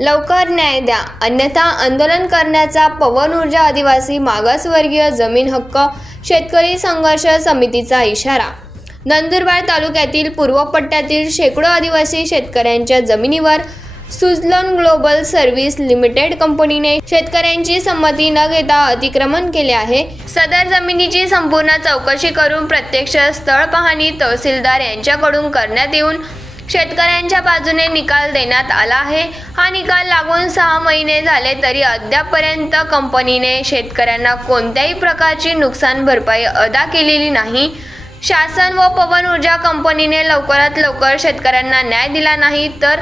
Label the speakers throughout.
Speaker 1: लवकर न्याय द्या. अन्यथा आंदोलन करण्याचा पवन ऊर्जा आदिवासी मागासवर्गीय जमीन हक्क शेतकरी संघर्ष समितीचा इशारा. नंदुरबार तालुक्यातील पूर्व पट्ट्यातील शेकडो आदिवासी शेतकऱ्यांच्या जमिनीवर सुझलॉन ग्लोबल सर्व्हिस लिमिटेड कंपनीने शेतकऱ्यांची संमती न घेता अतिक्रमण केले आहे. सदर जमिनीची संपूर्ण चौकशी करून प्रत्यक्ष स्थळ पाहणी तहसीलदार यांच्याकडून करण्यात येऊन शेतकऱ्यांच्या बाजूने निकाल देण्यात आला आहे. हा निकाल लागून सहा महिने झाले तरी अद्यापपर्यंत कंपनीने शेतकऱ्यांना कोणत्याही प्रकारची नुकसान भरपाई अदा केलेली नाही. शासन व पवन ऊर्जा कंपनीने लवकरात लवकर शेतकऱ्यांना न्याय दिला नाही तर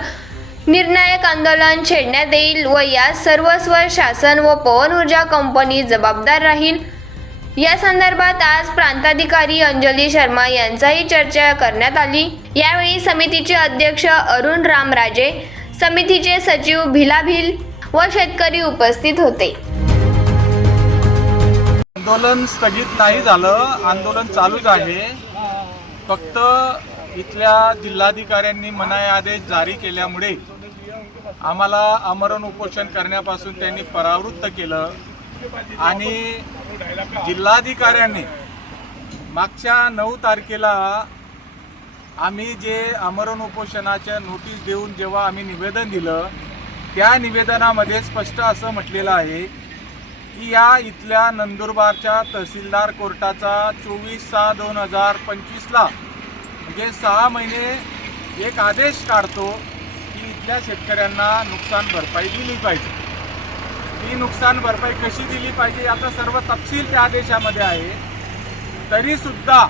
Speaker 1: निर्णायक आंदोलन छेडण्यात येईल व या सर्वस्व शासन व पवन ऊर्जा कंपनी जबाबदार राहील. या संदर्भात आज प्रांताधिकारी अंजली शर्मा यांचाही चर्चा करण्यात आली. यावेळी समितीचे अध्यक्ष अरुण रामराजे समितीचे सचिव भिलाभिल व शेतकरी उपस्थित होते.
Speaker 2: आंदोलन स्थगित नाही झालं आंदोलन चालूच आहे. फक्त इथल्या जिल्हाधिकाऱ्यांनी मनाई आदेश जारी केल्यामुळे आम्हाला आमरण उपोषण करण्यापासून त्यांनी परावृत्त केलं. आणि जिल्हाधिकाऱ्यांनी मागच्या नऊ तारखेला आम्ही जे आमरण उपोषणाच्या नोटीस देऊन जेव्हा आम्ही निवेदन दिलं त्या निवेदनामध्ये स्पष्ट असं म्हटलेलं आहे की या इथल्या नंदुरबारच्या तहसीलदार कोर्टाचा चोवीस सहा दोन हजार पंचवीसला म्हणजे सहा महिने एक आदेश काढतो की इथल्या शेतकऱ्यांना नुकसान भरपाई दिली पाहिजे. ही नुकसान भरपाई कशी दिली पाहिजे याचा सर्व तपशील त्या आदेशामध्ये आहे. तरीसुद्धा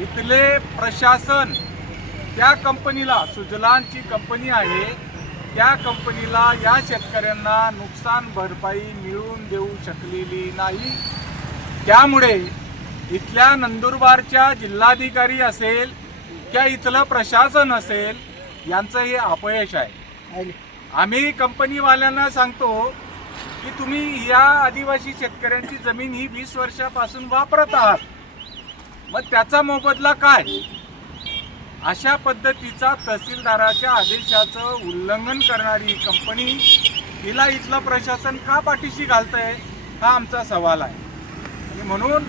Speaker 2: इथले प्रशासन त्या कंपनीला सुजलांची कंपनी आहे त्या कंपनीला या शेतकऱ्यांना नुकसान भरपाई मिळवून देऊ शकलेली नाही. त्यामुळे इथल्या नंदुरबारच्या जिल्हाधिकारी असेल किंवा इथलं प्रशासन असेल यांचं हे अपयश आहे. आम्ही कंपनीवाल्यांना सांगतो की तुम्ही या आदिवासी शेतकऱ्यांची जमीन ही वीस वर्षापासून वापरत आहात. मग त्याचा मोबदला काय? अशा पद्धतीचा तहसीलदाराच्या आदेशाचं उल्लंघन करणारी कंपनी तिला इथलं प्रशासन का पाठीशी घालतंय हा आमचा सवाल आहे. आणि म्हणून